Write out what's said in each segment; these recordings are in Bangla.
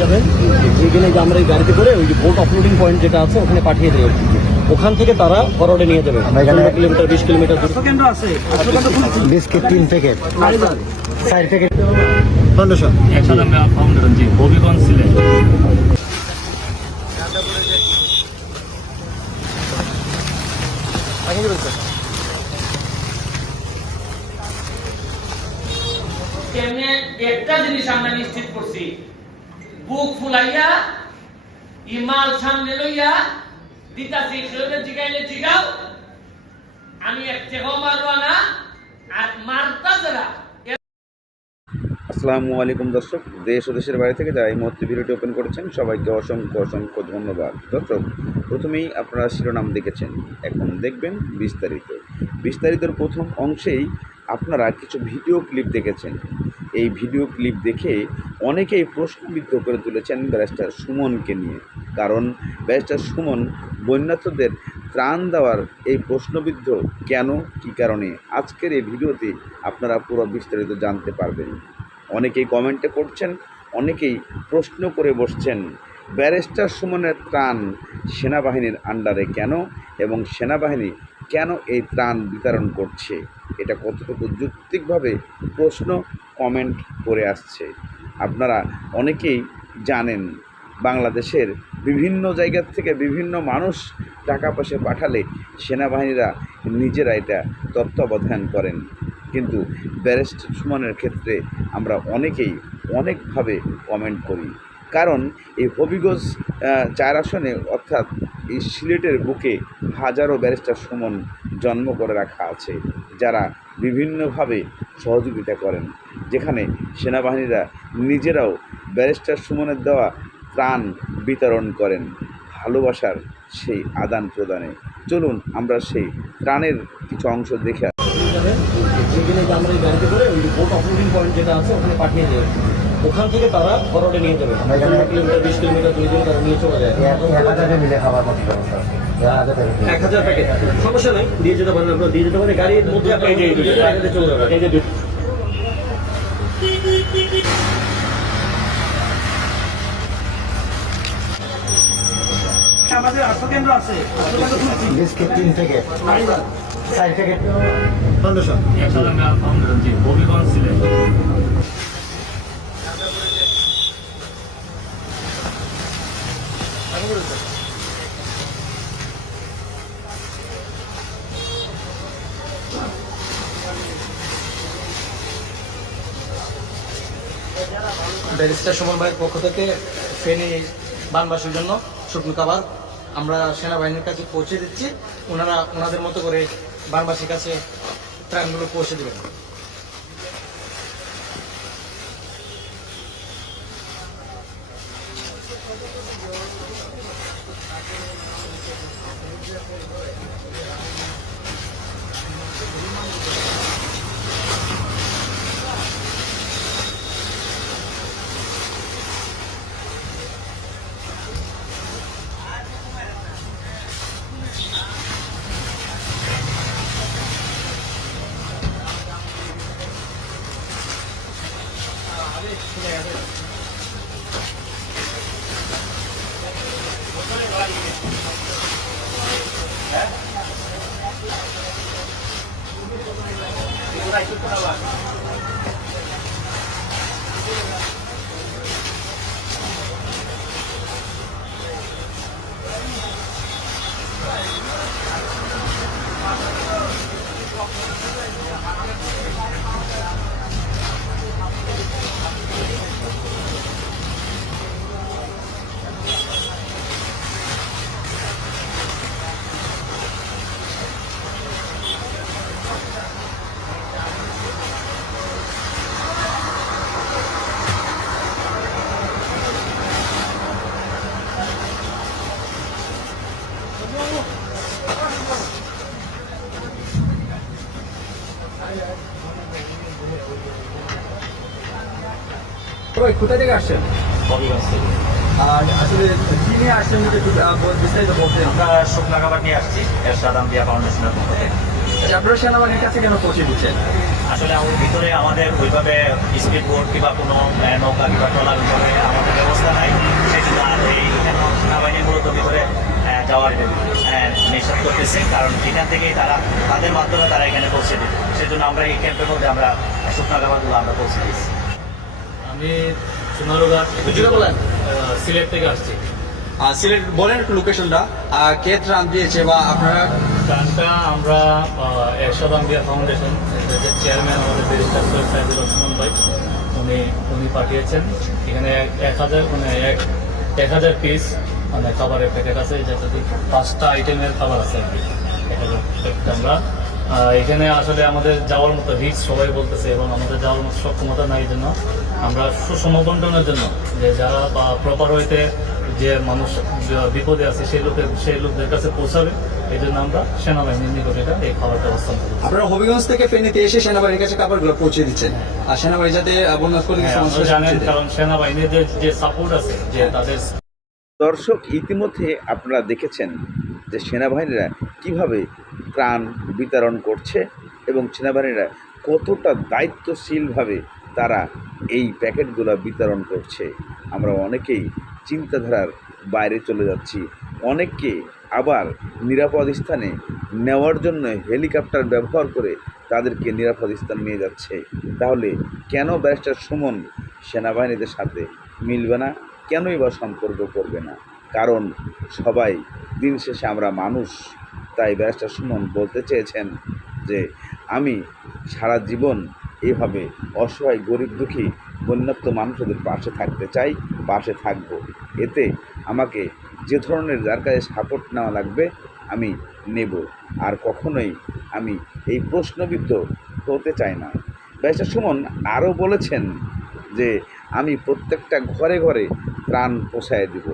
যাবেন এইখানে যে আমরা এই গাড়িতে করে ওই যে বোট অফলোডিং পয়েন্ট যেটা আছে ওখানে পাঠিয়ে দেবে ওখান থেকে তারা ফরওয়ার্ডে নিয়ে যাবে। কিলোমিটার বিশ কিলোমিটার দূর। কেন্দ্র আছে। বিস্কিট তিন প্যাকেট চার প্যাকেট ফাউন্ডেশন একসাথে আমরা ফাউন্ডার জি হবিগঞ্জ সিলেট। কেমনে একটা জিনিস আমরা নিশ্চিত করছি? বুক ফুলাইয়া, ইমাল সামনে লইয়া, দিতাছি সেটা জিগাইলে জিগাও। আমি এক চেহ মারবা না, আর মারতা যারা আসসালামু আলাইকুম দর্শক, দেশ ও দেশের বাইরে থেকে যারা এই মুহূর্তে ভিডিওটি ওপেন করেছেন, সবাইকে অসংখ্য অসংখ্য ধন্যবাদ। দর্শক, প্রথমেই আপনারা শিরোনাম দেখেছেন, এখন দেখবেন বিস্তারিত। বিস্তারিতর প্রথম অংশেই আপনারা কিছু ভিডিও ক্লিপ দেখেছেন। এই ভিডিও ক্লিপ দেখে অনেকেই প্রশ্নবিদ্ধ করে তুলেছেন ব্যারিস্টার সুমনকে নিয়ে। কারণ ব্যারিস্টার সুমন বন্যার্থদের ত্রাণ দেওয়ার এই প্রশ্নবিদ্ধ কেন, কী কারণে? আজকের এই ভিডিওতে আপনারা পুরো বিস্তারিত জানতে পারবেন। অনেকেই কমেন্টে করছেন অনেকেই প্রশ্ন করে বসছেন, ব্যারিস্টার সুমনের ত্রাণ সেনাবাহিনীর আন্ডারে কেন এবং সেনাবাহিনী কেন এই ত্রাণ বিতরণ করছে? এটা কতটুকু যুক্তিকভাবে প্রশ্ন কমেন্ট করে আসছে? আপনারা অনেকেই জানেন, বাংলাদেশের বিভিন্ন জায়গার থেকে বিভিন্ন মানুষ টাকা পয়সা পাঠালে সেনাবাহিনীরা নিজেরা এটা তত্ত্বাবধান করেন। কিন্তু ব্যারিস্টার সুমনের ক্ষেত্রে আমরা অনেকেই অনেকভাবে কমেন্ট করি। কারণ এই হবিগঞ্জ চার আসনে অর্থাৎ এই সিলেটের বুকে হাজারো ব্যারিস্টার সুমন জন্ম করে রাখা আছে, যারা বিভিন্নভাবে সহযোগিতা করেন। যেখানে সেনাবাহিনীরা নিজেরাও ব্যারিস্টার সুমনের দেওয়া ত্রাণ বিতরণ করেন, ভালোবাসার সেই আদান প্রদানে চলুন, আমরা সেই ত্রাণের কিছু অংশ দেখে আমরা এই গাড়িতে করে ওই বোট অফলোডিং পয়েন্ট যেটা আছে ওখানে পাঠিয়ে দেবে। ওখান থেকে তারা ফরওয়ার্ডে নিয়ে যাবে। পনেরো কিলোমিটার বিশ কিলোমিটার দিনে তারা নিয়ে চলে যায়। এক হাজারে মিলে খাবার মতো ব্যবস্থা আছে। এক হাজার প্যাকেট সমস্যা নেই দিয়ে যেতে পারেন আপনারা দিয়ে যেতে পারেন গাড়ির মধ্যে আপনার চলে যাবে। আমাদের কেন্দ্র আছে। কেন্দ্র ব্যারিস্টার সুমন ভাইয়ের পক্ষ থেকে ফেনী বানবাসীর জন্য শুকনো খাবার আমরা সেনাবাহিনীর কাছে পৌঁছে দিচ্ছি। ওনারা ওনাদের মতো করে বানবাসীর কাছে ত্রাণগুলো পৌঁছে দেবেন। 出的人会。হবিগঞ্জ সিলেট আর আসলে কি নিয়ে আসছেন বিস্তারিত আমরা শুকনা খাবার নিয়ে আসছি ফাউন্ডেশনের পক্ষ থেকে। আচ্ছা, আপনারা সেনাবাহিনীর কাছে কেন পৌঁছে দিচ্ছেন? আসলে আমাদের ভিতরে আমাদের ওইভাবে স্পিড বোট কিংবা কোনো নৌকা কিংবা ট্রলার ভিতরে আমাদের ব্যবস্থা নাই। সেই জন্য আর এই সেনাবাহিনী মূলত ভিতরে যাওয়ার নিষেধ করতেছে। কারণ এখান থেকেই তারা তাদের মাধ্যমে তারা এখানে পৌঁছে দেবে। সেই জন্য আমরা এই ক্যাম্পের মধ্যে আমরা শুকনা খাবারগুলো আমরা পৌঁছে দিচ্ছি আমি সোনারুঘাট। সিলেট থেকে আসছি। আর সিলেট বলেন একটু লোকেশনটা কে ত্রাণ দিয়েছে বা আপনারা? গানটা আমরা এরশাদ আম্বিয়া ফাউন্ডেশন চেয়ারম্যান আমাদের ব্যারিস্টার সৈয়দ সাইদুল রহমান ভাই উনি উনি পাঠিয়েছেন। এখানে এক- এক হাজার মানে এক এক হাজার পিস মানে খাবারের প্যাকেট আছে যাতে পাঁচটা আইটেমের খাবার আছে আর কি। এক হাজার প্যাকেট আমরা। এখানে আসলে আমাদের যাওয়ার মতো রিচ সবাই বলতেছে এবং আমাদের যাওয়ার মতো সক্ষমতা নাই জন্য। আমরা সুষম বন্টনের জন্য যে যারা বা প্রপার হইতে যে মানুষ যে বিপদে আছে সেই লোকের সেই লোকদের কাছে পৌঁছাবে এই জন্য আমরা সেনাবাহিনীর নিকট এটা এই খাবারটা অবস্থান করছি আপনারা হবিগঞ্জ থেকে ফেনীতে এসে সেনাবাহিনীর কাছে খাবারগুলো পৌঁছে দিচ্ছেন। আর সেনাবাহিনী যাতে হ্যাঁ, জানেন কারণ সেনাবাহিনীর যে যে সাপোর্ট আছে যে তাদের দর্শক ইতিমধ্যে আপনারা দেখেছেন যে সেনাবাহিনীরা কীভাবে ত্রাণ বিতরণ করছে এবং সেনাবাহিনীরা কতটা দায়িত্বশীলভাবে তারা এই প্যাকেটগুলো বিতরণ করছে। আমরা অনেকেই চিন্তাধারার বাইরে চলে যাচ্ছি। অনেককে আবার নিরাপদ স্থানে নেওয়ার জন্য হেলিকপ্টার ব্যবহার করে তাদেরকে নিরাপদ স্থান নিয়ে যাচ্ছে। তাহলে কেন ব্যারিস্টার সুমন সেনাবাহিনীদের সাথে মিলবে না? কেনই বা সম্পর্ক করবে না? কারণ সবাই দিন শেষে আমরা মানুষ। তাই ব্যারিস্টার সুমন বলতে চেয়েছেন যে, আমি সারা জীবন এইভাবে অসহায়, গরিব, দুঃখী বন্যাত্ম মানুষদের পাশে থাকতে চাই, পাশে থাকব। এতে আমাকে যে ধরনের যার কাছে সাপোর্ট নেওয়া লাগবে, আমি নেব। আর কখনোই আমি এই প্রশ্নবিদ্ধ হতে চাই না। ব্যারিস্টার সুমন আরও বলেছেন যে, আমি প্রত্যেকটা ঘরে ঘরে প্রাণ পোষায় দেব।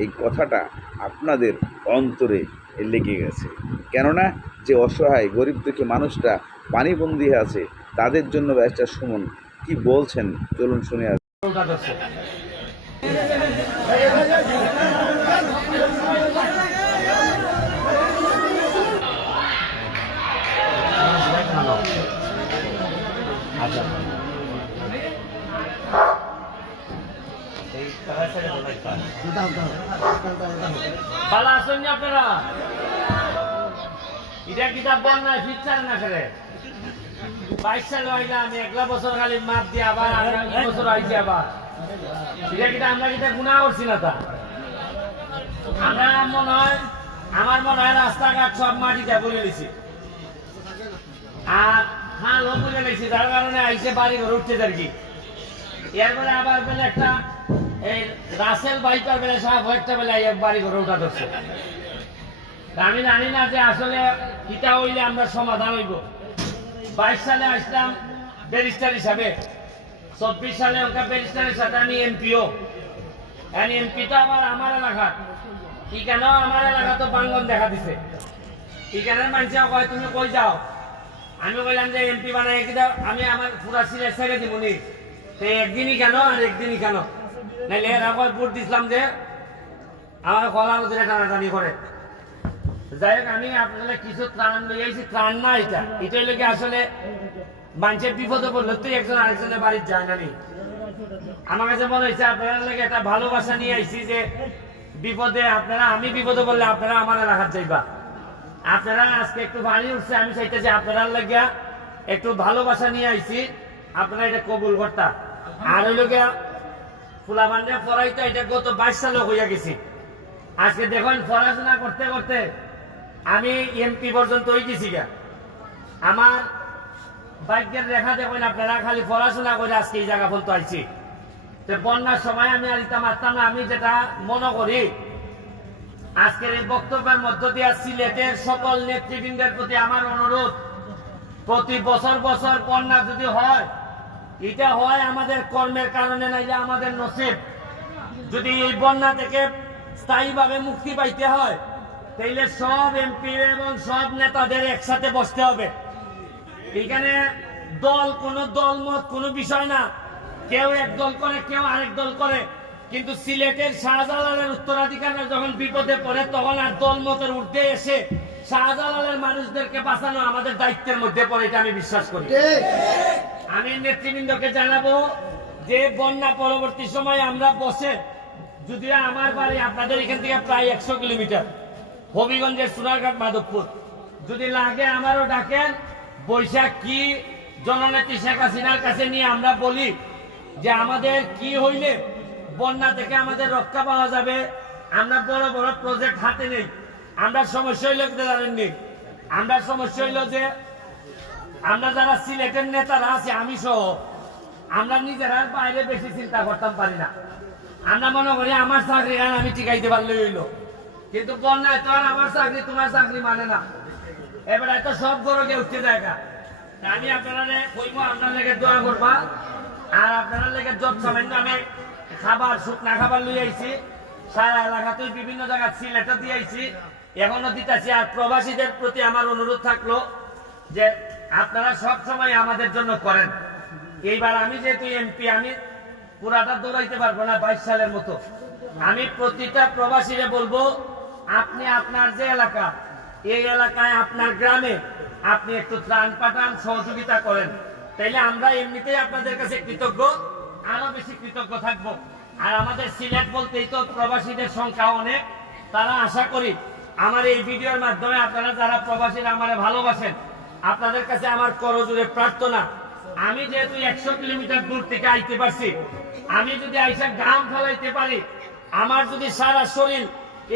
এই কথাটা আপনাদের অন্তরে লেগে গেছে। কেননা, যে অসহায়, গরিব, দুঃখী মানুষটা পানিবন্দি আছে তাদের জন্য ব্যারিস্টার সুমন, কি বলছেন? চলুন শুনে আসি। আপনারা? এটা কিতাব বন্যায় ফিরছেন না করে বাইশ সালে হইলে আমি একলা বছর খালি মাপ দিয়ে আবার বছর আইছি আবার। এটা কিতা আমরা কিতা গুণা করছি না তা? আমরা মনে হয়, আমার মনে হয় রাস্তাঘাট সব মাটিতে বলে দিছি আর হ্যাঁ লোক বুঝে গেছি, যার কারণে আইসে বাড়ি ঘর আর কি। এরপরে আবার একটা, এই রাসেল বাইপার বেলা, সাহেব একটা বেলা বাড়ি উঠা ধরছে। আমি জানি না যে আসলে ইটা হইলে আমরা সমাধান হইব। বাইশ সালে আসলাম ব্যারিস্টার হিসাবে। চব্বিশ সালে ওকে ব্যারিস্টারের সাথে আমি এমপিও। এমপি তো আবার আমার এলাকা। কি কেন? আমার এলাকা তো বাঙ্গন দেখা দিছে। এখানের মানুষেও কয়, তুমি কই যাও? আমি বললাম যে, এমপি বানাই কি দাও? আমি আমার পুরা সিলেট ছেড়ে দিব নি। তো একদিনই কেন আর একদিনই কেন? নাইলে এরা কয় ভোট দিছিলাম যে, আমার কলার মধ্যে টানাটানি করে। যাই হোক আমি আপনাদের কিছু ত্রাণ লই আইছি, ত্রাণ না এটা। এটাই লোকে আসলে মানুষের বিপদে পড়লে তো একজন আরেকজনের বাড়ির যায় না নি। আমার কাছে মনে হয়েছে আপনারা লাগে একটা ভালোবাসা নিয়ে আইছি যে বিপদে আপনারা, আমি বিপদে বললে আপনারা আমার এলাকার যাইবা। আপনারা আজকে একটু বাড়ি উঠছে, আমি চাইতেছি আপনারা লাগিয়া একটু ভালোবাসা নিয়ে আইছি, আপনারা এটা কবুল করতা। আর ওই লোকে ফুলা বান্ধে পড়াইতে এটা গত বাইশ সালে হইয়া গেছি। আজকে দেখুন, পড়াশোনা করতে করতে আমি এমপি পর্যন্ত হয়ে গেছি গা। আমার ভাগ্যের রেখা দেখুন আপনারা, খালি পড়াশোনা করে আজকে এই জায়গা পর্যন্ত আইছি। তো বন্যার সময় আমি আর ইতা না আমি যেটা মনে করি, আজকের এই বক্তব্যের মধ্য দিয়ে সিলেটের সকল নেতৃবৃন্দের প্রতি আমার অনুরোধ, প্রতি বছর বছর বন্যা যদি হয়, এটা হয় আমাদের কর্মের কারণে, নাইলে আমাদের নসিব। যদি এই বন্যা থেকে স্থায়ীভাবে মুক্তি পাইতে হয় তাইলে সব এমপি এবং সব নেতাদের একসাথে বসতে হবে। এখানে দল, কোন দল, মত, কোনো বিষয় না। কেউ এক দল করে, কেউ আরেক দল করে। কিন্তু সিলেটের শাহজালালের উত্তরাধিকারীরা যখন বিপদে পড়ে, তখন আর দলমতের ঊর্ধ্বে এসে শাহজালালের মানুষদেরকে বাঁচানো আমাদের দায়িত্বের মধ্যে পড়ে, এটা আমি বিশ্বাস করি। আমি নেতৃবৃন্দকে জানাব যে বন্যা পরবর্তী সময় আমরা বসে, যদিও আমার বাড়ি আপনাদের এখান থেকে প্রায় একশো কিলোমিটার। হবিগঞ্জের সোনারঘাট মাধবপুর। যদি লাগে আমারও ডাকেন, বৈশাখ কি, জননেত্রী শেখ হাসিনার কাছে নিয়ে আমরা বলি যে আমাদের কি হইলে বন্যা থেকে আমাদের রক্ষা পাওয়া যাবে। আমরা বড় বড় প্রজেক্ট হাতে নেই। আমরা সমস্যা হইলে জানেননি আমরা সমস্যা হইল যে আমরা যারা সিলেটের নেতারা আছি, আমি সহ, আমরা নিজেরা বাইরে বেশি চিন্তা করতাম পারি না। আমরা মনে করি আমার চাকরি আমি টিকাইতে পারলে হইল। কিন্তু বন্যায় তো আর আমার চাকরি, তোমার চাকরি মানে না। এবার এত সব গরকে উঠতে দেখা। আমি আপনারা কইব, আপনার লেগে দোয়া করবা। আর আপনারা লেগে যত সামান্য আমি খাবার, শুকনা খাবার লই আইছি। সারা এলাকাতে বিভিন্ন জায়গা সিলেটে দিয়ে আইছি। এখনও দিতেছি। আর প্রবাসীদের প্রতি আমার অনুরোধ থাকল যে আপনারা সব সময় আমাদের জন্য করেন। এইবার আমি যেহেতু এমপি, আমি পুরাটা দৌড়াইতে পারব না বাইশ সালের মতো। আমি প্রতিটা প্রবাসীরে বলব আপনি আপনার যে এলাকা, এই এলাকায় আপনার গ্রামে আপনি একটু ত্রাণ পাঠান, সহযোগিতা করেন। তাইলে আমরা এমনিতেই আপনাদের কাছে কৃতজ্ঞ, আরও বেশি কৃতজ্ঞ থাকব। আর আমাদের সিলেট বলতেই তো প্রবাসীদের সংখ্যা অনেক। তারা আশা করি আমার এই ভিডিওর মাধ্যমে আপনারা যারা প্রবাসীরা আমার ভালোবাসেন, আপনাদের কাছে আমার করজোরে প্রার্থনা, আমি যেহেতু একশো কিলোমিটার দূর থেকে আইতে পারছি, আমি যদি আইসা গ্রাম ফেলাইতে পারি, আমার যদি সারা শরীর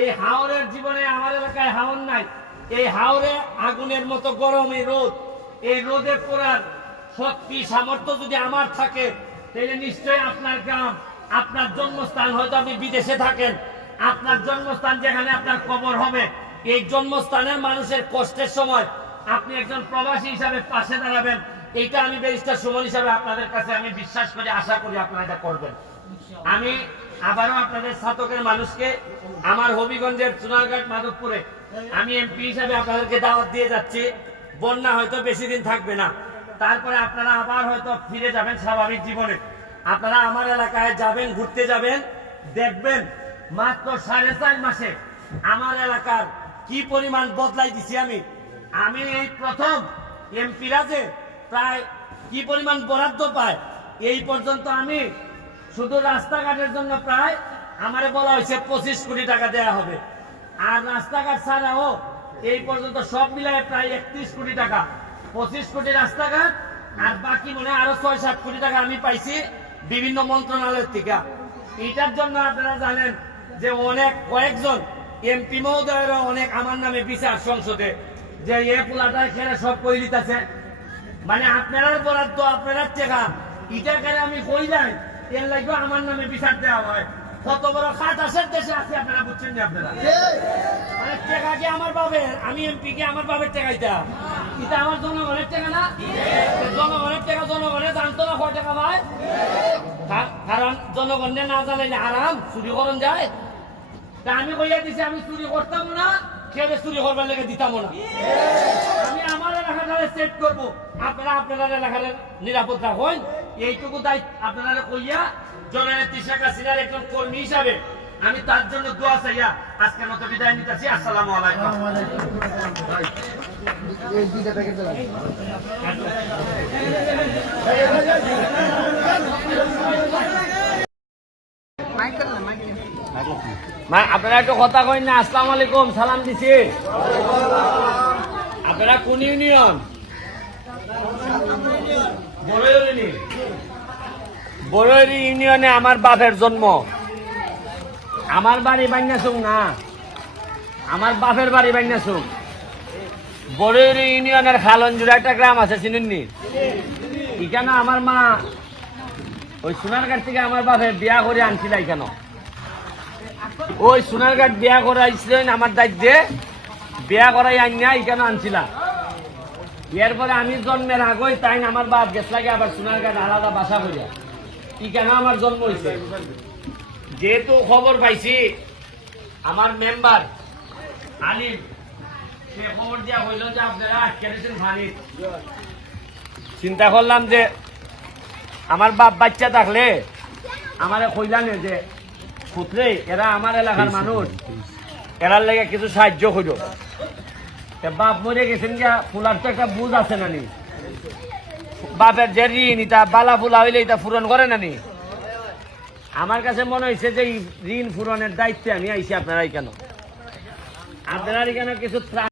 এই হাওরের জীবনে আমার এলাকায় হাওর নাই। এই হাওরে আগুনের মতো গরম এই রোদ। এই রোদে পড়ার শক্তি, সামর্থ্য যদি আমার থাকে, তাহলে নিশ্চয়ই আপনার গ্রাম, আপনার জন্মস্থান হয়তো আপনি বিদেশে থাকেন। আপনার জন্মস্থান যেখানে আপনার কবর হবে। এই জন্মস্থানের মানুষের কষ্টের সময় আপনি একজন প্রবাসী হিসাবে পাশে দাঁড়াবেন। এইটা আমি ব্যারিস্টার সুমন হিসাবে আপনাদের কাছে আমি বিশ্বাস করি, আশা করি আপনারা এটা করবেন। আমি আবারও আপনাদের ছাতকের মানুষকে আমার হবিগঞ্জের চুনারঘাট মাধবপুরে। আমি এমপি হিসাবে আপনাদেরকে দাওয়াত দিয়ে যাচ্ছি। বন্যা হয়তো বেশি দিন থাকবে না। তারপরে আপনারা আবার হয়তো ফিরে যাবেন স্বাভাবিক জীবনে। আপনারা আমার এলাকায় যাবেন, ঘুরতে যাবেন, দেখবেন মাত্র সাড়ে চার মাসে আমার এলাকার কি পরিমাণ বদলাই দিছি আমি। আমি এই প্রথম এমপিরা যে প্রায় কি পরিমাণ বরাদ্দ পায়, এই পর্যন্ত আমি শুধু রাস্তাঘাটের জন্য প্রায় আমারে বলা হয়েছে পঁচিশ কোটি টাকা দেয়া হবে। আর রাস্তাঘাট ছাড়াও এই পর্যন্ত সব মিলায় প্রায় একত্রিশ কোটি টাকা। পঁচিশ কোটি রাস্তাঘাট আর বাকি মনে আরও ছয় সাত কোটি টাকা আমি পাইছি বিভিন্ন মন্ত্রণালয়ের থেকে। এটার জন্য আপনারা জানেন যে অনেক কয়েকজন এমপি মহোদয়েরও অনেক আমার নামে বিচার সংসদে যে এ পোলাটায় খেলে সব কই দিতেছে। মানে আপনারা বরাদ্দ আপনারা টেকা ইটা করে আমি কই যাই এর লাগবে আমার নামে বিচার দেওয়া হয়। কত বড় খাট আসার দেশে আছে, আপনারা বুঝছেন না আপনারা? মানে টেকা কি আমার বাবের আমি এমপি কি আমার বাবের টেকাইতাম এটা আমার জনগণের টেকা না? জনগণের টেকা, জনগণে জানতো না কয় টাকা কা- কারণ জনগণে না জানাইলে আরাম চুরি করন যায়। তা আমি কইয়া দিছি, আমি চুরি করতাম না কেউ চুরি করবার লেগে দিতাম না। আমি আমার এলাকাটা সেট করব। আপনারা আপনারা এলাকার নিরাপদ রাখুন। এইটুকু দায়িত্ব আপনারা কইয়া জননেত্রী শেখ হাসিনার একজন কর্মী হিসাবে আমি তার জন্য দোয়া চাইয়া আজকের মতো বিদায় নিতেছি। আসসালামু আপনারা একটু কথা কইন না। আসসালামু আলাইকুম সালাম দিছি। আপনারা কোন ইউনিয়ন? বড়ইউনি বড়ইউনি ইউনিয়নে আমার বাপের জন্ম। আমার বাড়ি বান্যাসুং না। আমার বাপের বাড়ি বান্যাসুং। বড়ইউনি ইউনিয়নের খালঞ্জুরা একটা গ্রাম আছে চিনুননি এখানে আমার মা ওই সোনারঘাট থেকে আমার বাপে বিয়া করে আনছিল এখানে। ওই সোনারঘাট বিয়া করাইছিলেন আমার দায়িত্বে। বিয়া করাই আনিয়া এখানে আনছিলাম এরপরে আমি জন্মের আগেই তাই আমার বাপ গেছ লাগে আবার সোনারঘাট আলাদা বাসা করিয়া। এখানে আমার জন্ম হয়েছে যেহেতু খবর পাইছি আমার মেম্বার আলিম সে খবর দিয়া হইল যে আপনারা আটকে দিয়েছেন পানি চিন্তা করলাম যে আমার বাপ বাচ্চা থাকলে আমারে কইলানে যে পুত্রে এরা আমার এলাকার মানুষ। এরার লেগে কিছু সাহায্য করো তা বাপ মরে গেছেন গিয়া ফুলার তো একটা বুঝ আছে না নানি বাপের যে ঋণ ইটা বালা ফুলা হইলে এটা পূরণ করে নানি আমার কাছে মনে হয়েছে যে ঋণ পূরণের দায়িত্বে আমি আইছি, আপনারাই কেন? আপনারাই কেন কিছু